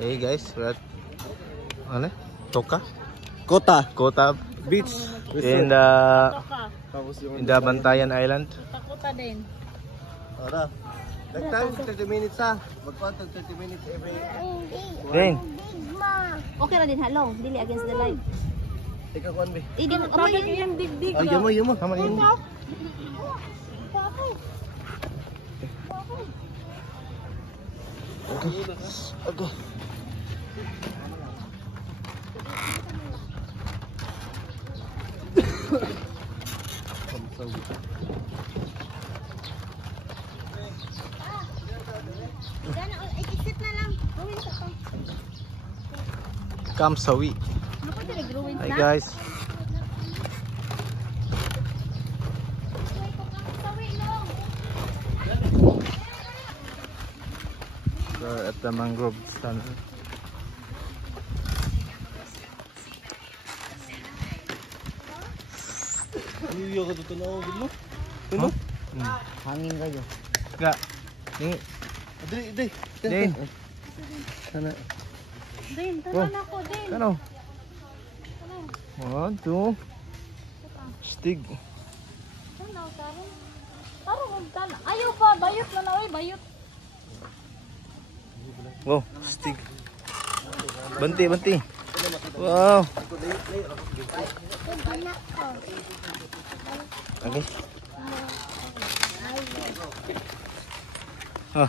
Hey guys, we're at ano? Kota Beach in the Bantayan Island. Kota din. Ora. Nagtime 30 minutes ha. Magkwanta 30 minutes every. Ding. Okay ra din halong, dili against the light. Ikaw kuan be. Idi mo kapag yung big Ay, yamo. Tama yun. Okay. Exit na lang. Kamsawi. Hi guys. We're at the mangrove stand. Iyo ka dito na mo. Ano? Hangin kayo. Ga. Ding. Ding. Sana. Din, tanan ako din. Ano? 1, 2. Stig. Tanaw taro. Taro mo tan. Ayaw pa, bayot na na oy, bayot. Wow, stig. Banti. Wow. Okay. Ah,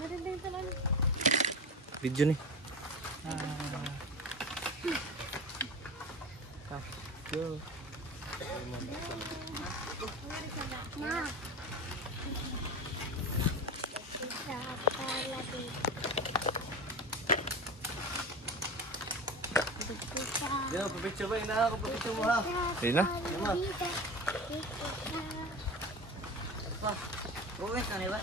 Din tanan. video nih. Yo, picture ba ina ako picture mo ha. Sige na. Uwes na ba?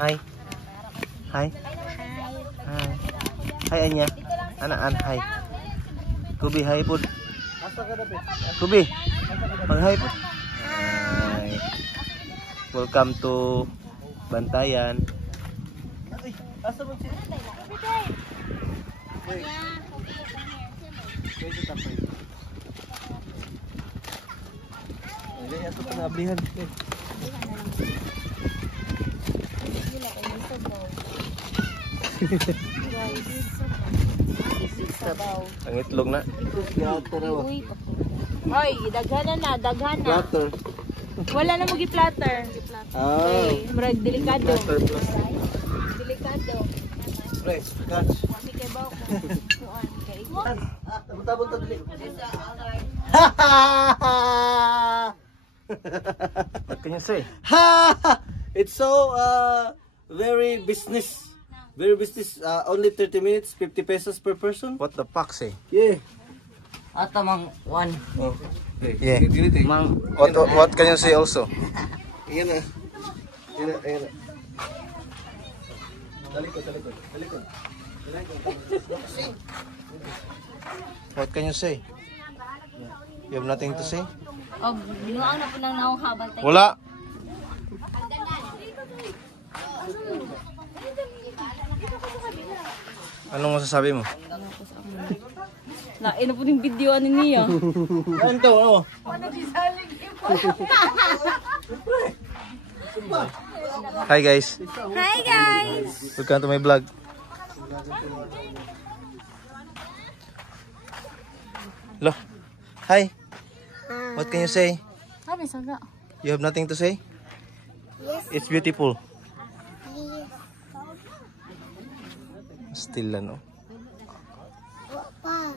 Hai. Hai. Hai. Hai Anya. Anak-an hai. Kubi hai pud. Asa ka dapat? Kubi. Mag-hi pud. Hai. Welcome to Bantayan. Asa mo siya? Pwede tapay. Ay, asa pa nablihan. Ang itlog na. Hoy, daghana na, daghana. Platter. Wala na mo gi-platter. Okay, murag delikado. Platter plus. Delikado. Fresh, catch. Wami kay bawo ko. Kuan kay. Bunta dili. What can you say? It's so very business. Very business. Only 30 minutes, 50 pesos per person. What the fuck say? Yeah. Ata mang one. Oh. Yeah. Mang What can you say also? Ayan na. Ayan na. Talikod. What can you say? You have nothing to say? Oh, binuang na po nang naong habang tayo. Wala. Anong masasabi mo? Na ino po yung video ani niya. Ano to? Oh. Hi guys. Hi guys. Welcome to my vlog. Hello. Hi. What can you say? Sabi saga. You have nothing to say? Yes. It's beautiful. Yes. Still ano. Papa.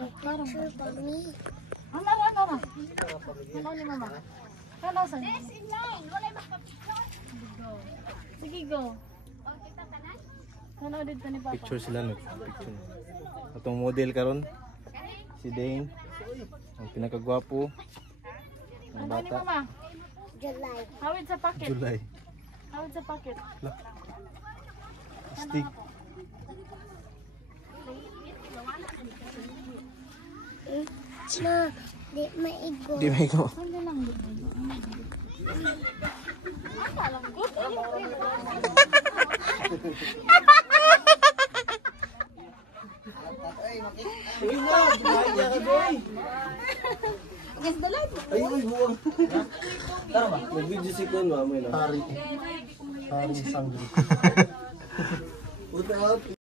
Picture for me. Ano. Ano ni mama? Ano sa? Sige go. Ano dito ni papa? Picture sila no. Picture. Atong model karon si Dane. Ang pinakagwapo. Ang Ano ni bata. mama? July. Hawid sa packet. July. Hawid sa packet. Astig. Ma, di maigo. Di may ko. Ano lang dito? Alam ko. Uy na, buhaya ka doy. Ay, uy, buwang. Tara ba? Nag-video si Kun, mamay na. Hari. Hari sanggol. Puta out.